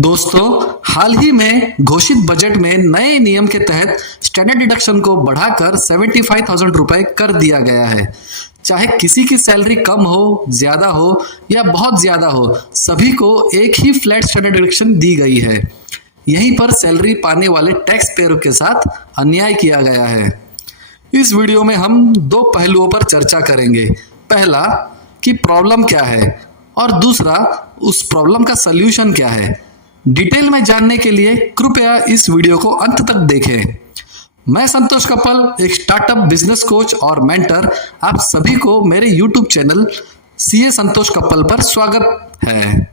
दोस्तों, हाल ही में घोषित बजट में नए नियम के तहत स्टैंडर्ड डिडक्शन को बढ़ाकर 75,000 रुपए कर दिया गया है। चाहे किसी की सैलरी कम हो, ज्यादा हो या बहुत ज्यादा हो, सभी को एक ही फ्लैट स्टैंडर्ड डिडक्शन दी गई है। यहीं पर सैलरी पाने वाले टैक्स पेयर के साथ अन्याय किया गया है। इस वीडियो में हम दो पहलुओं पर चर्चा करेंगे। पहला कि प्रॉब्लम क्या है और दूसरा उस प्रॉब्लम का सल्यूशन क्या है। डिटेल में जानने के लिए कृपया इस वीडियो को अंत तक देखें। मैं संतोष कपल, एक स्टार्टअप बिजनेस कोच और मेंटर, आप सभी को मेरे यूट्यूब चैनल सीए संतोष कपल पर स्वागत है।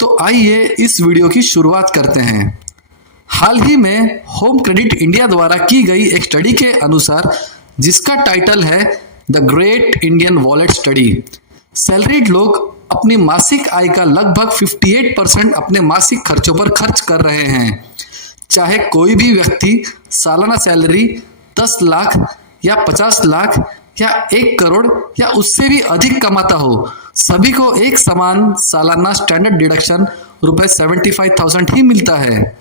तो आइए इस वीडियो की शुरुआत करते हैं। हाल ही में होम क्रेडिट इंडिया द्वारा की गई एक स्टडी के अनुसार, जिसका टाइटल है the great Indian wallet study, salaried लोग अपनी मासिक आय का लगभग 58% अपने मासिक खर्चों पर खर्च कर रहे हैं। चाहे कोई भी व्यक्ति सालाना सैलरी 10 लाख या 50 लाख या 1 करोड़ या उससे भी अधिक कमाता हो, सभी को एक समान सालाना स्टैंडर्ड डिडक्शन रुपए 75,000 ही मिलता है।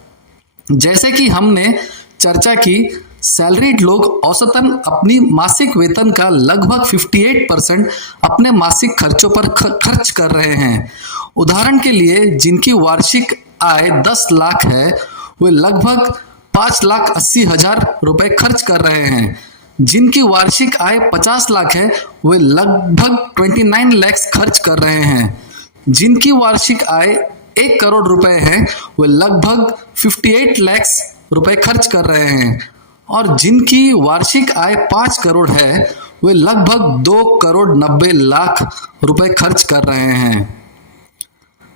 जैसे कि हमने चर्चा की, सैलरीड लोग औसतन अपनी मासिक वेतन का लगभग 58% अपने मासिक खर्चों पर खर्च कर रहे हैं। उदाहरण के लिए, जिनकी वार्षिक आय 10 लाख है, वे लगभग 5,80,000 रुपए खर्च कर रहे हैं। जिनकी वार्षिक आय 50 लाख है, वे लगभग 29 लाख खर्च कर रहे हैं। जिनकी वार्षिक आय 1 करोड़ रुपए है, वे लगभग 58 लाख रुपए खर्च कर रहे हैं। और जिनकी वार्षिक आय 5 करोड़ है, वे लगभग 2 करोड़ 90 लाख रुपए खर्च कर रहे हैं।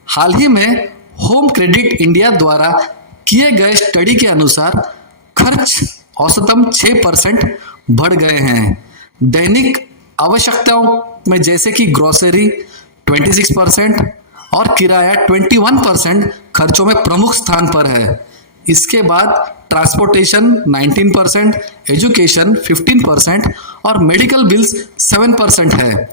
हाल ही में होम क्रेडिट इंडिया द्वारा किए गए स्टडी के अनुसार खर्च औसतन 6% बढ़ गए हैं। दैनिक आवश्यकताओं में जैसे कि ग्रोसरी 26% और किराया 21% खर्चों में प्रमुख स्थान पर है। इसके बाद ट्रांसपोर्टेशन 19%, एजुकेशन 15% और मेडिकल बिल्स 7% है।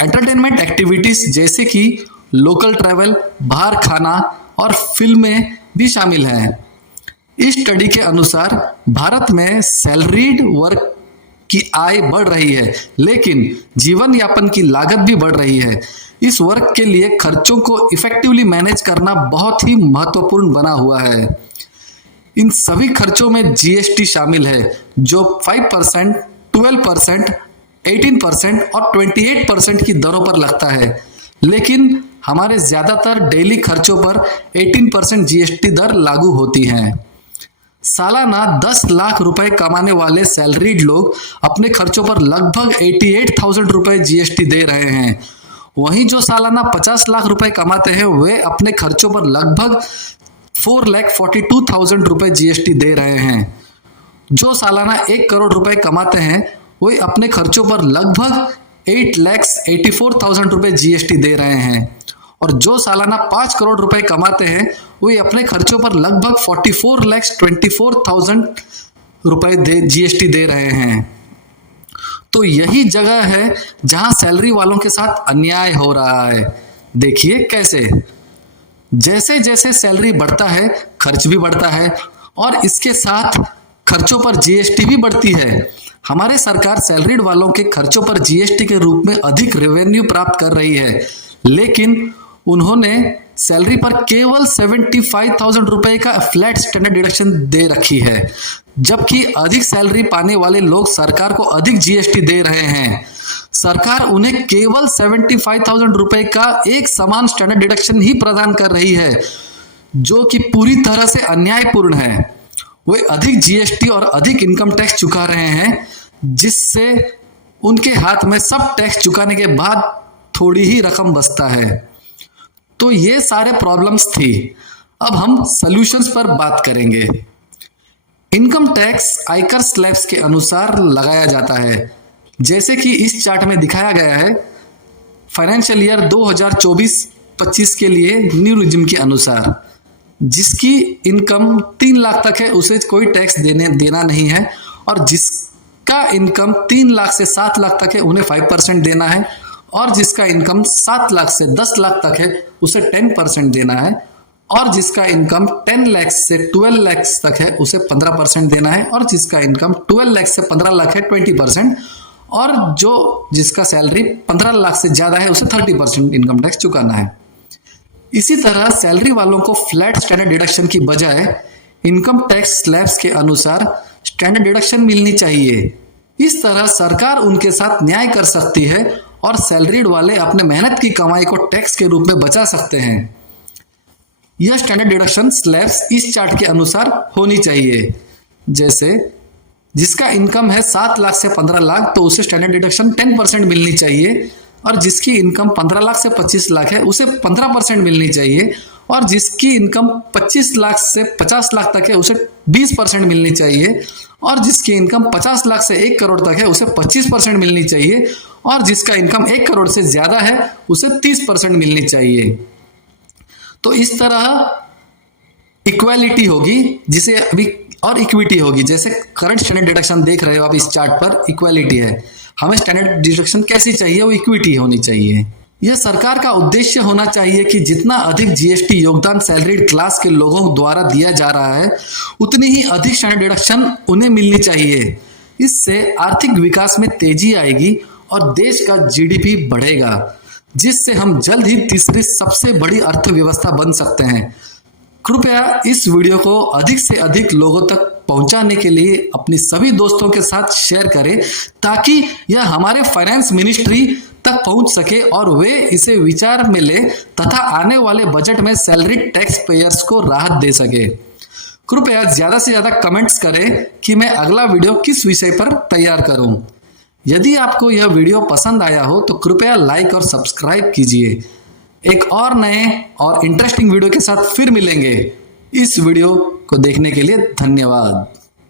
एंटरटेनमेंट एक्टिविटीज जैसे कि लोकल ट्रैवल, बाहर खाना और फिल्में भी शामिल हैं। इस स्टडी के अनुसार भारत में सैलरीड वर्ग की आय बढ़ रही है, लेकिन जीवन यापन की लागत भी बढ़ रही है। इस वर्ग के लिए खर्चों को इफेक्टिवली मैनेज करना बहुत ही महत्वपूर्ण बना हुआ है। इन सभी खर्चों में जीएसटी शामिल है, जो 5%, 12%, 18% और 28% की दरों पर लगता है। लेकिन हमारे ज्यादातर डेली खर्चों पर 18% जीएसटी दर लागू होती है। सालाना 10 लाख रुपए कमाने वाले सैलरीड लोग अपने खर्चों पर लगभग 88,000 रुपए जीएसटी दे रहे हैं। वहीं जो सालाना 50 लाख रुपए कमाते हैं, वे अपने खर्चों पर लगभग 4,42,000 रुपए जीएसटी दे रहे हैं। जो सालाना 1 करोड़ रुपए कमाते हैं, वे अपने खर्चों पर लगभग 8,84,000 रुपए जीएसटी दे रहे हैं। और जो सालाना 5 करोड़ रुपए कमाते हैं, वे अपने खर्चों पर लगभग 44,24,000 रुपए जीएसटी दे रहे हैं। तो यही जगह है जहां सैलरी वालों के साथ अन्याय हो रहा है। देखिए कैसे। जैसे जैसे सैलरी बढ़ता है, खर्च भी बढ़ता है और इसके साथ खर्चों पर जीएसटी भी बढ़ती है। हमारी सरकार सैलरीड वालों के खर्चों पर जीएसटी के रूप में अधिक रेवेन्यू प्राप्त कर रही है, लेकिन उन्होंने सैलरी पर केवल 75,000 रुपए का फ्लैट स्टैंडर्ड डिडक्शन दे रखी है, जबकि अधिक सैलरी पाने वाले लोग सरकार को अधिक जीएसटी दे रहे हैं। सरकार उन्हें केवल 75,000 रुपए का एक समान स्टैंडर्ड डिडक्शन ही प्रदान कर रही है, जो कि पूरी तरह से अन्यायपूर्ण है। वे अधिक जीएसटी और अधिक इनकम टैक्स चुका रहे हैं, जिससे उनके हाथ में सब टैक्स चुकाने के बाद थोड़ी ही रकम बचता है। तो ये सारे प्रॉब्लम्स थी। अब हम सॉल्यूशंस पर बात करेंगे। इनकम टैक्स आयकर स्लैब्स के अनुसार लगाया जाता है, जैसे कि इस चार्ट में दिखाया गया है। फाइनेंशियल ईयर 2024-25 के लिए न्यू रिजिम के अनुसार जिसकी इनकम 3 लाख तक है, उसे कोई टैक्स देना नहीं है, और जिसका इनकम 3 लाख से 7 लाख तक है, उन्हें 5% देना है, और जिसका इनकम 7 लाख से 10 लाख तक है, उसे 10% देना है। और जिसका इनकम 10 लाख से 12 लाख तक है उसे 15% देना है, और जिसका इनकम 12 लाख से 15 लाख है 20%, और जिसका सैलरी 15 लाख से ज्यादा है उसे 30% इनकम टैक्स चुकाना है। इसी तरह सैलरी वालों को फ्लैट स्टैंडर्ड डिडक्शन की बजाय इनकम टैक्स स्लैब्स के अनुसार स्टैंडर्ड डिडक्शन मिलनी चाहिए। इस तरह सरकार उनके साथ न्याय कर सकती है और सैलरीड वाले अपने मेहनत की कमाई को टैक्स के रूप में बचा सकते हैं। यह स्टैंडर्ड डिडक्शन स्लैब्स इस चार्ट के अनुसार होनी चाहिए। जैसे जिसका इनकम है 7 लाख से 15 लाख तो उसे स्टैंडर्ड डिडक्शन 10% मिलनी चाहिए, और जिसकी इनकम 15 लाख से 25 लाख है उसे 15% मिलनी चाहिए, और जिसकी इनकम 25 लाख से 50 लाख तक है उसे 20% मिलनी चाहिए, और जिसकी इनकम 50 लाख से 1 करोड़ तक है उसे 25% मिलनी चाहिए, और जिसका इनकम 1 करोड़ से ज्यादा है उसे 30% मिलनी चाहिए। तो इस तरह इक्वालिटी होगी जिसे अभी, और इक्विटी होगी। जैसे करंट स्टैंडर्ड डिडक्शन देख रहे हो आप इस चार्ट पर, इक्वालिटी है। हमें स्टैंडर्ड डिडक्शन कैसी चाहिए, वो इक्विटी होनी चाहिए। यह सरकार का उद्देश्य होना चाहिए कि जितना अधिक जीएसटी योगदान सैलरीड क्लास के लोगों द्वारा दिया जा रहा है उतनी ही अधिक स्टैंडर्ड डिडक्शन उन्हें मिलनी चाहिए। इससे आर्थिक विकास में तेजी आएगी और देश का जीडीपी बढ़ेगा, जिससे हम जल्द ही तीसरी सबसे बड़ी अर्थव्यवस्था बन सकते हैं। कृपया इस वीडियो को अधिक से अधिक लोगों तक पहुंचाने के लिए अपनी सभी दोस्तों के साथ शेयर करें, ताकि यह हमारे फाइनेंस मिनिस्ट्री तक पहुंच सके और वे इसे विचार में ले तथा आने वाले बजट में सैलरी टैक्स पेयर्स को राहत दे सके। कृपया ज्यादा से ज्यादा कमेंट्स करें कि मैं अगला वीडियो किस विषय पर तैयार करूं। यदि आपको यह वीडियो पसंद आया हो तो कृपया लाइक और सब्सक्राइब कीजिए। एक और नए और इंटरेस्टिंग वीडियो के साथ फिर मिलेंगे। इस वीडियो को देखने के लिए धन्यवाद।